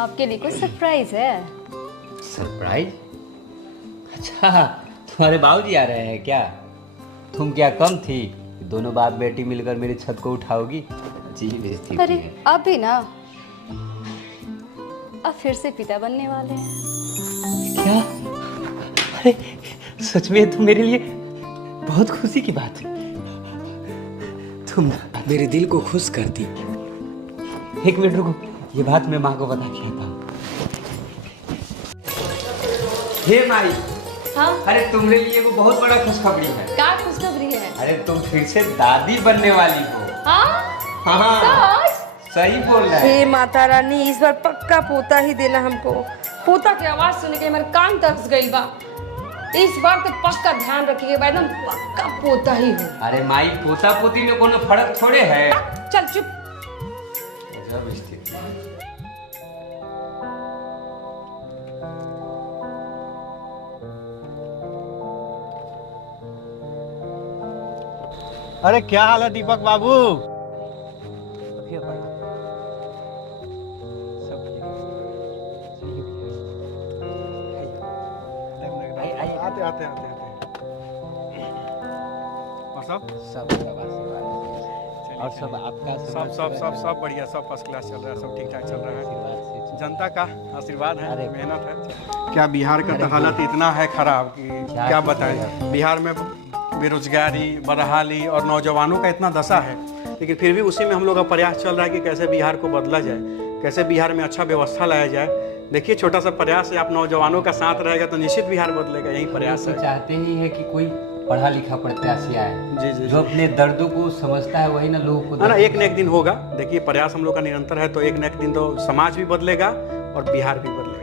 आपके लिए कुछ सरप्राइज है। सरप्राइज? अच्छा, तुम्हारे बाबूजी आ रहे हैं क्या? तुम क्या कम थी? दोनों बाप बेटी मिलकर मेरी छत को उठाओगी? जी बेइज्जती अरे की है। अब भी ना, अब फिर से पिता बनने वाले हैं। क्या? अरे सच में तुम मेरे लिए बहुत खुशी की बात है। तुम मेरे दिल को खुश कर दी। एक मिनट रुको, ये बात मैं माँ को बता के आता हूँ। हे माई। हाँ? अरे तुम्हारे लिए वो बहुत बड़ा खुशखबरी है। क्या खुशखबरी है? अरे तुम फिर से दादी बनने वाली हो। हाँ? हाँ सच? सही बोल रहा है। हे माता रानी, इस बार पक्का पोता ही देना हमको। पोता की आवाज सुन के मेरे कान तक गई बा। इस बार तो पक्का ध्यान रखिएगा, एकदम पक्का पोता ही हो। अरे माई, पोता पोती में कोनो फर्क थोड़े है। चल चुप। गजब स्थिति। अरे क्या हाल है दीपक बाबू? आते आते आते आते और सब आशीर्वाद। और सब आपका सब सब सब सब बढ़िया, सब फर्स्ट क्लास चल रहा है, सब ठीक ठाक चल रहा है। जनता का आशीर्वाद है, मेहनत है। क्या बिहार का तो हालत इतना है खराब कि क्या बताएं। बिहार में बेरोजगारी, बदहाली और नौजवानों का इतना दशा है, लेकिन फिर भी उसी में हम लोग का प्रयास चल रहा है कि कैसे बिहार को बदला जाए, कैसे बिहार में अच्छा व्यवस्था लाया जाए। देखिए, छोटा सा प्रयास है, आप नौजवानों का साथ रहेगा तो निश्चित बिहार बदलेगा। यही प्रयास है। चाहते ही है कि कोई पढ़ा लिखा प्रत्याशी आए। जी जी, जो अपने दर्दों को समझता है वही ना लोगों को। ना एक न एक दिन होगा। देखिए, प्रयास हम लोग का निरंतर है, तो एक न एक दिन तो समाज भी बदलेगा और बिहार भी बदलेगा।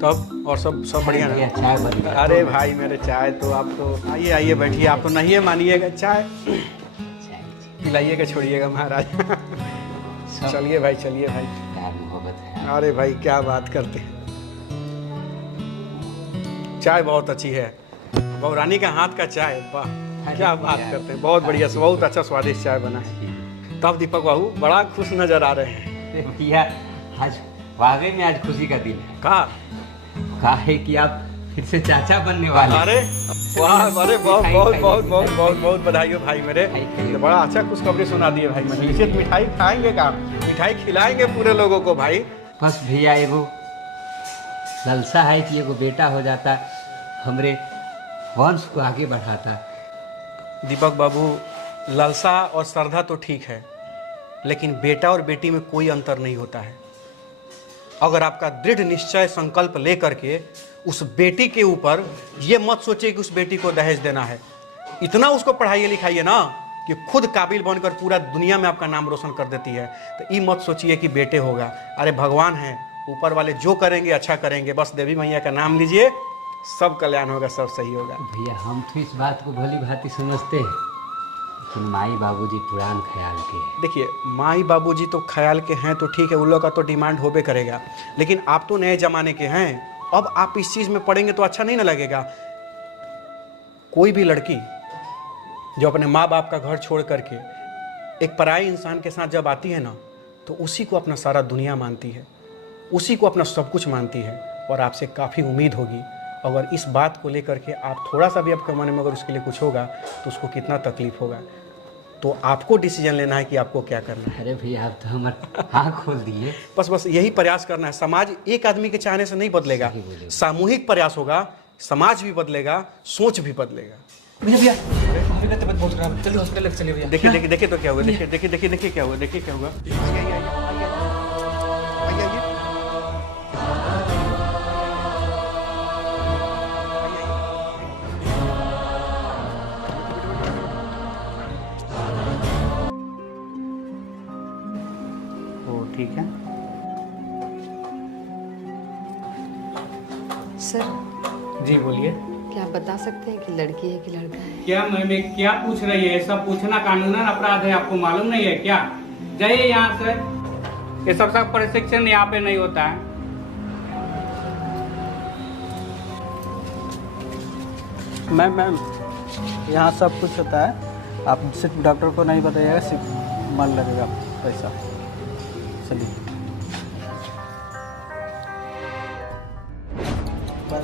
तब और सब बढ़िया है। चाय बन गया। अरे भाई मेरे चाय तो, आप तो आइए आइए बैठिए। आप तो नहीं मानिएगा, चाय पिलाइएगा, छोड़िएगा महाराज। चलिए भाई, चलिए भाई। प्यार मोहब्बत है। अरे भाई क्या बात करते हैं। चाय बहुत अच्छी है, बौरानी का हाथ का चाय। वाह क्या बात करते हैं, बहुत बढ़िया, बहुत अच्छा स्वादिष्ट चाय बना है। तब दीपक बाबू बड़ा खुश नजर आ रहे हैं। भैया, आज वाकई में आज खुशी का दिन है। कहा है कि आप फिर से चाचा बनने वाले। अरे वाह, अरे बहुत बहुत बहुत बहुत बहुत बहुत बधाई हो भाई मेरे। बड़ा अच्छा खुशखबरी सुना दिए भाई। निश्चित मिठाई खाएंगे का, मिठाई खिलाएंगे पूरे लोगों को भाई। बस भैया, एगो लालसा है कि एगो बेटा हो जाता, हमरे वंश को आगे बढ़ाता। दीपक बाबू, लालसा और श्रद्धा तो ठीक है, लेकिन बेटा और बेटी में कोई अंतर नहीं होता है। अगर आपका दृढ़ निश्चय संकल्प लेकर के उस बेटी के ऊपर ये मत सोचिए कि उस बेटी को दहेज देना है, इतना उसको पढ़ाइए लिखाइए ना कि खुद काबिल बनकर पूरा दुनिया में आपका नाम रोशन कर देती है। तो ये मत सोचिए कि बेटे होगा। अरे भगवान है, ऊपर वाले जो करेंगे अच्छा करेंगे। बस देवी मैया का नाम लीजिए, सब कल्याण होगा, सब सही होगा। भैया, हम तो इस बात को भली भांति समझते हैं, लेकिन माई बाबूजी पुरान ख्याल के हैं। देखिए, माई बाबूजी तो ख्याल के हैं तो ठीक है, उन लोग का तो डिमांड होबे करेगा, लेकिन आप तो नए जमाने के हैं। अब आप इस चीज़ में पढ़ेंगे तो अच्छा नहीं ना लगेगा। कोई भी लड़की जो अपने माँ बाप का घर छोड़ करके एक पराई इंसान के साथ जब आती है ना, तो उसी को अपना सारा दुनिया मानती है, उसी को अपना सब कुछ मानती है। और आपसे काफ़ी उम्मीद होगी। अगर इस बात को लेकर के आप थोड़ा सा भी आपके मन में अगर उसके लिए कुछ होगा तो उसको कितना तकलीफ होगा। तो आपको डिसीजन लेना है कि आपको क्या करना है। अरे भैया, आप तो हमारे आँख खोल दिए। बस यही प्रयास करना है। समाज एक आदमी के चाहने से नहीं बदलेगा, सामूहिक प्रयास होगा, समाज भी बदलेगा, सोच भी बदलेगा। भैया तबीयत बहुत खराब है, जल्दी हॉस्पिटल लेकर चलिए भैया। देखिए देखिए देखिए तो क्या हुआ, देखिए देखिए देखिए देखिए क्या हुआ, देखिए क्या हुआ। ठीक है सर, जी बोलिए। क्या आप बता सकते हैं कि लड़की है कि लड़का है? क्या मैम, क्या पूछ रही है? सब पूछना कानूनन अपराध है, आपको मालूम नहीं है क्या? जाइए यहाँ से, ये सब प्रशिक्षण यहाँ पे नहीं होता है। मैम यहाँ सब कुछ होता है, आप सिर्फ डॉक्टर को नहीं बताइएगा, सिर्फ मन लगेगा पैसा। चलिए।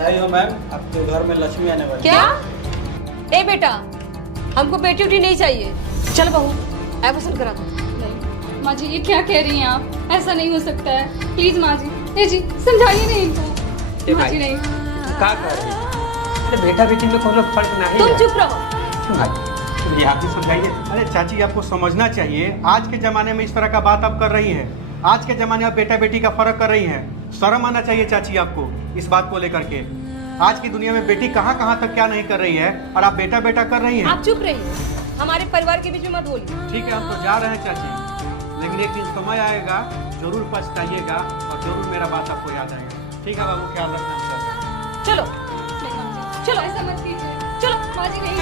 बधाई हो मैम, आपके घर में लक्ष्मी आने वाली क्या? ए बेटा, हमको बेटी उटी नहीं चाहिए। चल बहू, एडमिशन करा दो। नहीं माँ जी, ये क्या कह रही हैं आप? ऐसा नहीं हो सकता है, प्लीज माँ जी। ए जी समझाइए नहीं इनको। माँ जी नहीं। क्या कर रहे हैं? अरे बेटा बेटी में कोनो फर्क नहीं तुम है। चुप रहो। ये आप ही समझाइए। अरे चाची, आपको समझना चाहिए, आज के ज़माने में इस तरह का बात आप कर रही हैं। आज के ज़माने में बेटा बेटी का फ़र्क कर रही हैं। शर्म आना चाहिए चाची आपको इस बात को लेकर के। आज की दुनिया में बेटी कहाँ कहाँ तक क्या नहीं कर रही है और आप बेटा बेटा कर रही हैं। आप चुप रहिए, हमारे परिवार के बीच में मत बोलिए। ठीक है, हम तो जा रहे हैं चाची, लेकिन एक दिन समय आएगा, जरूर पछताइएगा और जरूर मेरा बात आपको याद आएगा। ठीक है बाबू, ख्याल रखना हमसे। चलो नहीं माँ जी, चलो, ऐसा मत कीजिए। चलो। माँ जी नहीं।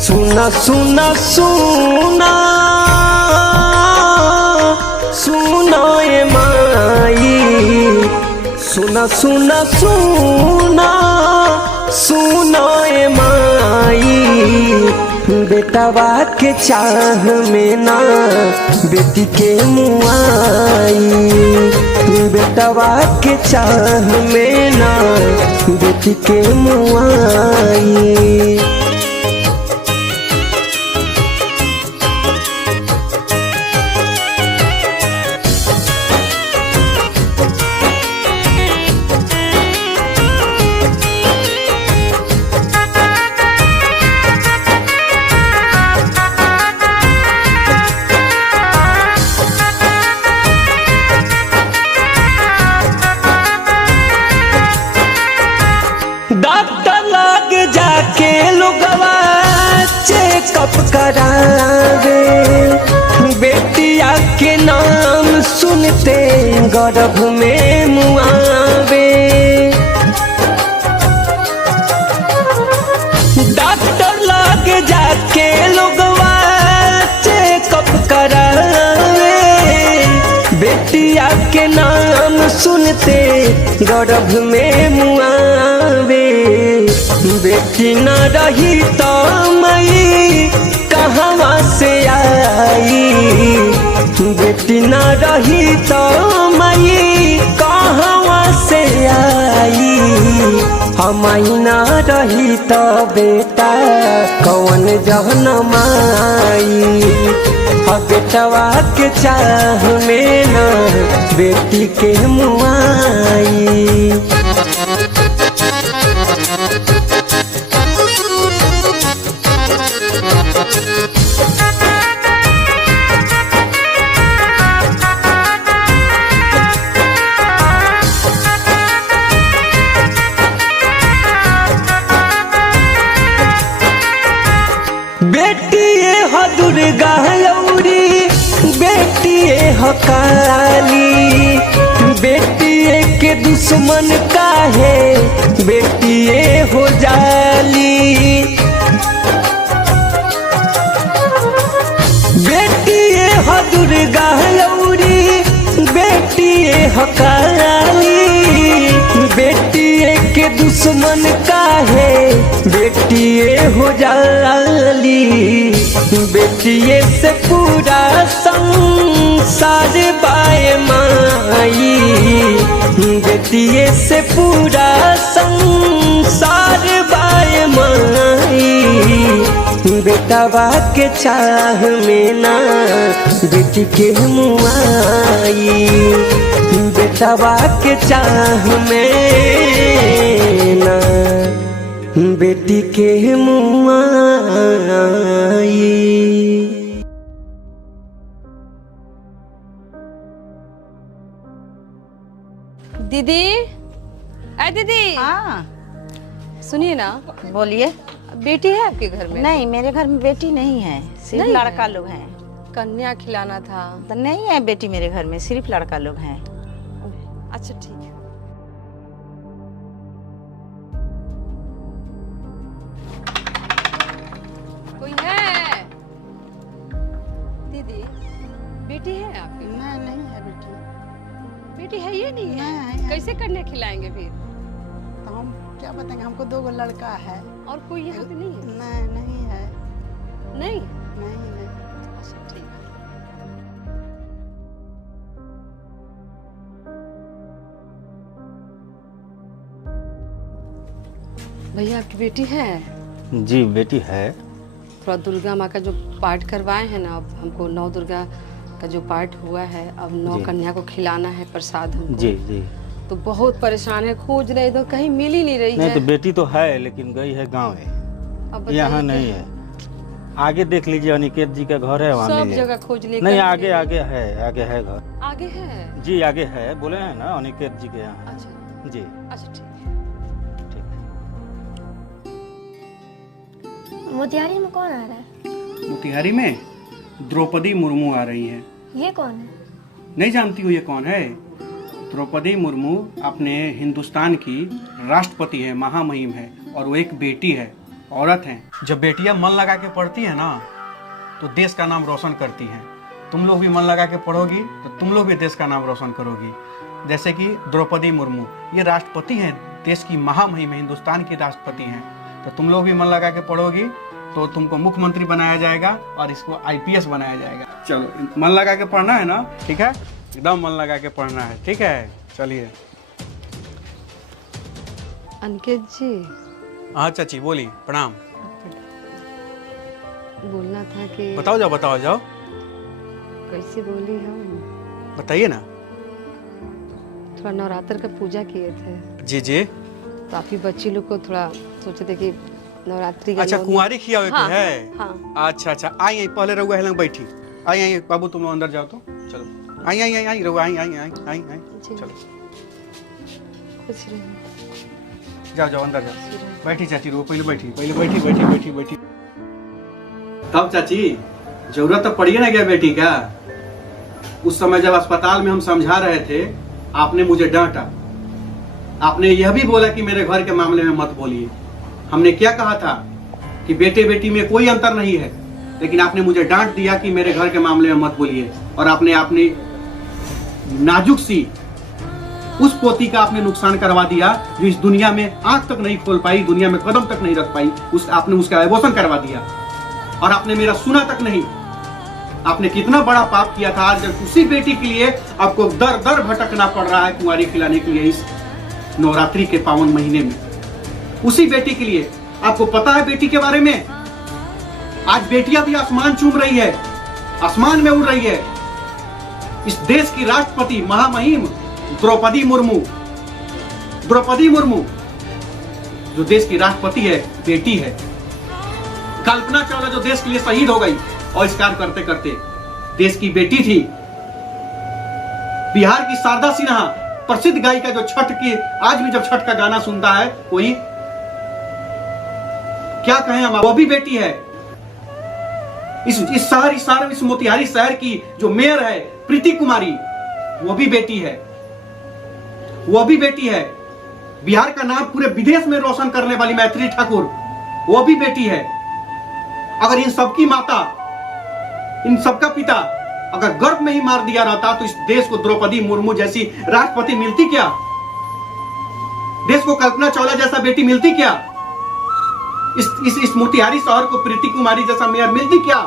सुना सुना सुना सुना ए माई, सुना सुना सुना सुना ए माई, बेटवा के चाह में ना बेटी के मुआई, बेटवा के चाह में ना बेटी के मुआई। डॉक्टर लग जाके लोगवा चेकअप करावे, बेटिया के नाम सुनते गर्भ में मुआवे। डॉक्टर लग जाके लोगवा चेकअप करावे, बेटिया के नाम सुनते गर्भ में मुआवे। बेटी न रही तो मई कहवा से आई, बेटी न रही तो मई कहवा से आई, हमाई न रही तो बेटा कौन जहनमाई। बेटवा के चाह में ना बेटी के मुआई। बेटिए ह दुर्गा लौरी, बेटिए ह काली, बेटिए के दुश्मन काहे बेटिए हो जाली। बेटिए ह दुर्गा लौरी, बेटिए ह काली, बेटिए के दुश्मन काहे बेटिए हो जाली। बेटिए से पूरा संसार बाए माई, बेटिए से पूरा संसार बाए माई। बेटवा के चाह में ना बेटी के मुआई, बेटवा के चाह में ना बेटी के मुआई। दीदी, अरे दीदी, सुनिए ना, बोलिए। बेटी है आपके घर में? नहीं, मेरे घर में बेटी नहीं है, सिर्फ नहीं लड़का है? लोग हैं। कन्या खिलाना था। तो नहीं है बेटी मेरे घर में, सिर्फ लड़का लोग हैं। अच्छा ठीक है। कोई है? दीदी, बेटी है आपकी? नहीं है बेटी। बेटी है ये नहीं है? नहीं है। कैसे कन्या खिलाएंगे फिर? तो हम क्या बताएंगे, हमको 2 लड़का है। और कोई यहाँ पे नहीं है? नहीं है। नहीं? नहीं। अच्छा ठीक है। भैया आपकी बेटी है? जी बेटी है। थोड़ा दुर्गा माँ का जो पाठ करवाए हैं ना, अब हमको 9 दुर्गा का जो पाठ हुआ है, अब 9 जी। कन्या को खिलाना है प्रसाद हमको। जी जी। तो बहुत परेशान है, खोज रहे तो कहीं मिल ही नहीं रही नहीं है। तो बेटी तो है लेकिन गई है गाँव है, अब बताइए यहाँ क्या? नहीं है। आगे देख लीजिए, अनिकेत जी का घर है वहाँ सब मिले। जगह खोज लेकर नहीं मिले आगे नहीं। आगे है घर। आगे है? जी आगे है, बोले हैं ना अनिकेत जी के यहाँ। अच्छा जी अच्छा ठीक है। मोतिहारी में कौन आ रहा है? मोतिहारी में द्रौपदी मुर्मू आ रही हैं। ये कौन है? नहीं जानती हो ये कौन है? द्रौपदी मुर्मू अपने हिंदुस्तान की राष्ट्रपति है, महामहिम है, और वो एक बेटी है, औरत है। जब बेटियां मन लगा के पढ़ती है ना तो देश का नाम रोशन करती हैं। तुम लोग भी मन लगा के पढ़ोगी तो तुम लोग भी देश का नाम रोशन करोगी। जैसे कि द्रौपदी मुर्मू ये राष्ट्रपति हैं, देश की महामहिम है, हिंदुस्तान की राष्ट्रपति हैं। तो तुम लोग भी मन लगा के पढ़ोगी तो तुमको मुख्यमंत्री बनाया जाएगा और इसको IPS बनाया जाएगा। चलो मन लगा के पढ़ना है ना, ठीक है? एकदम मन लगा के पढ़ना है, ठीक है? चलिए। अनिकेत जी, हाँ चाची बोली, प्रणाम। बोलना था कि बताओ जाओ कैसे बोली हम, बताइए ना। थोड़ा नवरात्र का पूजा किए थे जी जी। तो आपकी बच्ची लोग को थोड़ा सोचे थे कि नवरात्रि का अच्छा, 9 दिन- कुंवारी खिया हुए हाँ, है? हाँ। अच्छा आई पहले रहुआ हेलंग बैठी। आई बाबू तुम लोग अंदर जाओ तो चलो। आई रहुआ आई जी। चलो खुश रहिए। जाओ अंदर जाओ। बैठी चाची, रहुआ पहले बैठी। तब चाची जरूरत तो पड़ी ना गया बेटी का। उस समय जब अस्पताल में हम समझा रहे थे, आपने मुझे डांटा। आपने यह भी बोला कि मेरे घर के मामले में मत बोलिए। हमने क्या कहा था कि बेटे बेटी में कोई अंतर नहीं है, लेकिन आपने मुझे डांट दिया कि मेरे घर के मामले में मत बोलिए। और आपने नाजुक सी उस पोती का आपने नुकसान करवा दिया जो इस दुनिया में आंख तक नहीं खोल पाई, दुनिया में कदम तक नहीं रख पाई। आपने उसका एबॉर्शन करवा दिया और आपने मेरा सुना तक नहीं। आपने कितना बड़ा पाप किया था। आज जब उसी बेटी के लिए आपको दर दर भटकना पड़ रहा है कुंवारी खिलाने के लिए इस नवरात्रि के पावन महीने में, उसी बेटी के लिए। आपको पता है बेटी के बारे में? आज बेटियां भी आसमान चूम रही है, आसमान में उड़ रही है। इस देश की राष्ट्रपति महामहिम द्रौपदी मुर्मू जो देश की राष्ट्रपति है, बेटी है। कल्पना चावला जो देश के लिए शहीद हो गई और इस कार्य करते करते, देश की बेटी थी। बिहार की शारदा सिन्हा प्रसिद्ध गायिका जो छठ की, आज भी जब छठ का गाना सुनता है कोई, क्या कहें हम, वो भी बेटी है। इस शहर, इस मोतिहारी शहर की जो मेयर है प्रीति कुमारी, वो भी बेटी है। बिहार का नाम पूरे विदेश में रोशन करने वाली मैथिली ठाकुर, वो भी बेटी है। अगर इन सबकी माता, इन सबका पिता अगर गर्भ में ही मार दिया रहता तो इस देश को द्रौपदी मुर्मू जैसी राष्ट्रपति मिलती क्या? देश को कल्पना चावला जैसा बेटी मिलती क्या? इस मोतिहारी शहर को प्रीति कुमारी जैसा मेयर मिलती क्या?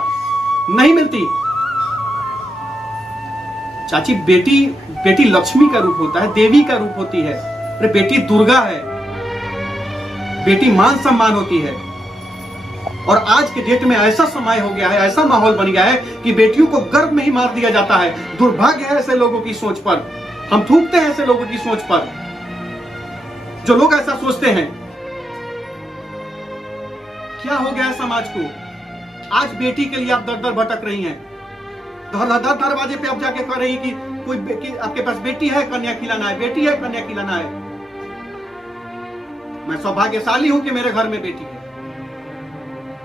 नहीं मिलती। चाची, बेटी लक्ष्मी का रूप होता है, देवी का रूप होती है। अरे बेटी दुर्गा है, बेटी मान सम्मान होती है। और आज के डेट में ऐसा समय हो गया है, ऐसा माहौल बन गया है कि बेटियों को गर्भ में ही मार दिया जाता है। दुर्भाग्य है ऐसे लोगों की सोच पर। हम थूकते हैं ऐसे लोगों की सोच पर, जो लोग ऐसा सोचते हैं। क्या हो गया है समाज को? आज बेटी के लिए आप दर दर भटक रही हैं। दरवाजे पे आप जाके कह रही कि कि आपके पास बेटी है, कन्या खिलाना है, बेटी है, कन्या खिलाना है। मैं सौभाग्यशाली हूं कि मेरे घर में बेटी है।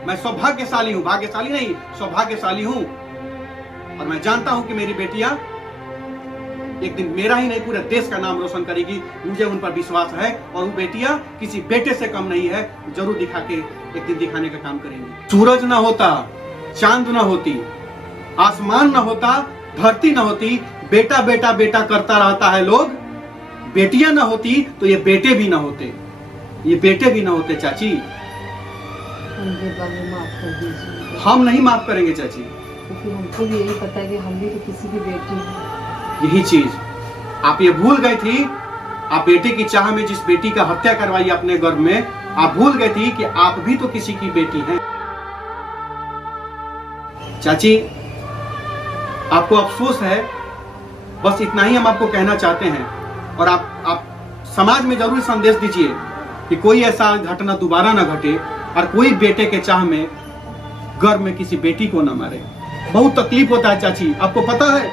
मैं सौभाग्यशाली हूं, भाग्यशाली नहीं, सौभाग्यशाली हूं। और मैं जानता हूं कि मेरी बेटियां एक दिन मेरा ही नहीं पूरे देश का नाम रोशन करेगी। मुझे उन पर विश्वास है और वो बेटियां किसी बेटे से कम नहीं है, जरूर दिखा के एक दिन दिखाने का काम करेंगी। सूरज ना होता, चांद ना होती, आसमान ना होता, धरती ना होती, बेटा बेटा बेटा करता रहता है लोग। बेटियां ना होती तो ये बेटे भी ना होते, ये बेटे भी ना होते। चाची माफ कर दीजिए, हम नहीं माफ करेंगे चाची। क्योंकि हमको भी यही पता है कि हम भी तो किसी की बेटी हैं। यही चीज आप ये भूल गई थी। आप बेटे की चाह में जिस बेटी का हत्या करवाई अपने गर्भ में, आप भूल गई थी कि आप भी तो किसी की बेटी हैं। चाची आपको अफसोस है, बस इतना ही हम आपको कहना चाहते हैं। और आप समाज में जरूर संदेश दीजिए कि कोई ऐसा घटना दोबारा ना घटे और कोई बेटे के चाह में गर्भ में किसी बेटी को ना मारे। बहुत तकलीफ होता है चाची, आपको पता है,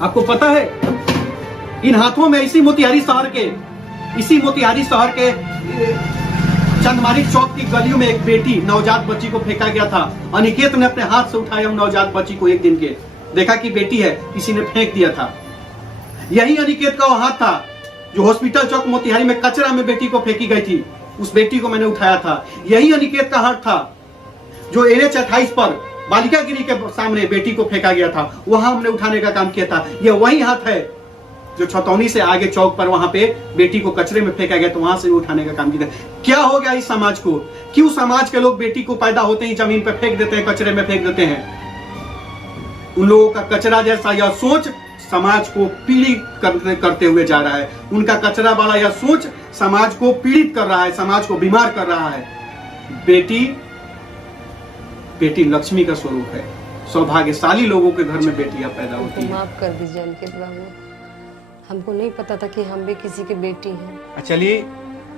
आपको पता है। इन हाथों में इसी मोतिहारी शहर के चंदमारी चौक की गलियों में एक बेटी नवजात बच्ची को फेंका गया था। अनिकेत ने अपने हाथ से उठाया नवजात बच्ची को, एक दिन के देखा कि बेटी है, किसी ने फेंक दिया था। यही अनिकेत का वो हाथ था जो हॉस्पिटल चौक मोतिहारी में कचरा में बेटी को फेंकी गई थी, उस बेटी को मैंने उठाया था। यही अनिकेत का हाथ था जो NH 28 पर बालिका गिरी के सामने बेटी को फेंका गया था, वहां हमने उठाने का काम किया था। यह वही हाथ है जो छतौनी से आगे चौक पर वहां पे बेटी को कचरे में फेंका गया, तो वहां से उठाने का काम किया। क्या हो गया इस समाज को? क्यों समाज के लोग बेटी को पैदा होते ही जमीन पे फेंक देते हैं, कचरे में फेंक देते हैं? उन लोगों का कचरा जैसा यह सोच समाज को पीड़ित करते हुए जा रहा है। उनका कचरा वाला यह सोच समाज को पीड़ित कर रहा है, समाज को बीमार कर रहा है। बेटी लक्ष्मी का स्वरूप है। सौभाग्यशाली लोगों के घर में बेटियां पैदा होती हैं। माफ कर दीजिए अंकित बाबू, हमको नहीं पता था कि हम भी किसी की बेटी हैं। चलिए,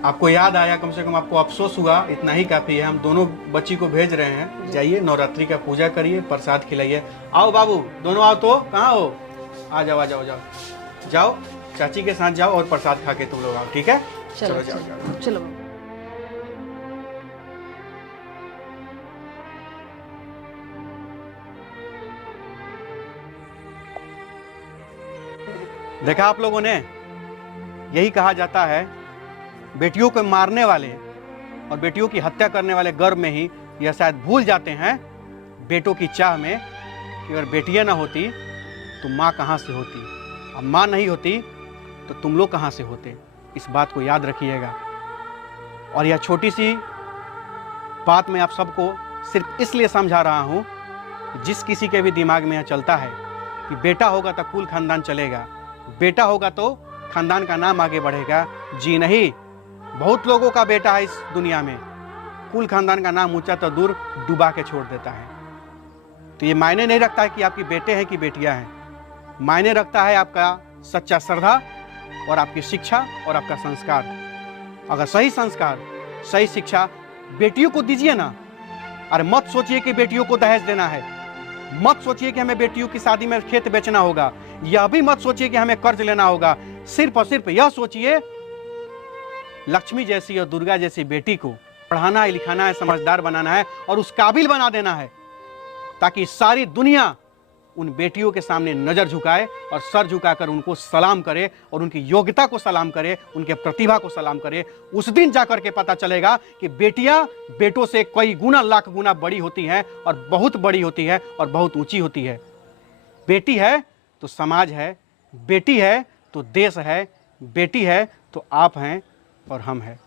आपको याद आया, कम से कम आपको अफसोस हुआ, इतना ही काफी है। हम दोनों बच्ची को भेज रहे हैं, जाइए नवरात्रि का पूजा करिए, प्रसाद खिलाइए। आओ बाबू, दोनों आओ। तो कहाँ हो? आ जाओ, आ जाओ, जाओ जाओ, चाची के साथ जाओ और प्रसाद खा के तुम लोग आओ, ठीक है? चलो जाओ जाओ। चलो। देखा आप लोगों ने, यही कहा जाता है, बेटियों को मारने वाले और बेटियों की हत्या करने वाले गर्भ में ही यह शायद भूल जाते हैं बेटों की चाह में कि अगर बेटियां ना होती तो माँ कहाँ से होती, अब माँ नहीं होती तो तुम लोग कहाँ से होते। इस बात को याद रखिएगा। और यह छोटी सी बात मैं आप सबको सिर्फ इसलिए समझा रहा हूँ, जिस किसी के भी दिमाग में यह चलता है कि बेटा होगा तो कुल खानदान चलेगा, बेटा होगा तो खानदान का नाम आगे बढ़ेगा, जी नहीं। बहुत लोगों का बेटा है इस दुनिया में, कुल खानदान का नाम ऊंचा तो दूर डुबा के छोड़ देता है। तो ये मायने नहीं रखता है कि आपकी बेटे हैं कि बेटियां हैं, मायने रखता है आपका सच्चा श्रद्धा और आपकी शिक्षा और आपका संस्कार। अगर सही संस्कार, सही शिक्षा बेटियों को दीजिए ना। अरे मत सोचिए कि बेटियों को दहेज देना है, मत सोचिए कि हमें बेटियों की शादी में खेत बेचना होगा, यह भी मत सोचिए कि हमें कर्ज लेना होगा। सिर्फ और सिर्फ यह सोचिए, लक्ष्मी जैसी और दुर्गा जैसी बेटी को पढ़ाना है, लिखाना है, समझदार बनाना है और उस काबिल बना देना है, ताकि सारी दुनिया उन बेटियों के सामने नजर झुकाए और सर झुकाकर उनको सलाम करे और उनकी योग्यता को सलाम करे, उनके प्रतिभा को सलाम करे। उस दिन जाकर के पता चलेगा कि बेटियां बेटों से कई गुना, लाख गुना बड़ी होती हैं और बहुत बड़ी होती है और बहुत ऊंची होती है। बेटी है तो समाज है, बेटी है तो देश है, बेटी है तो आप हैं और हम हैं।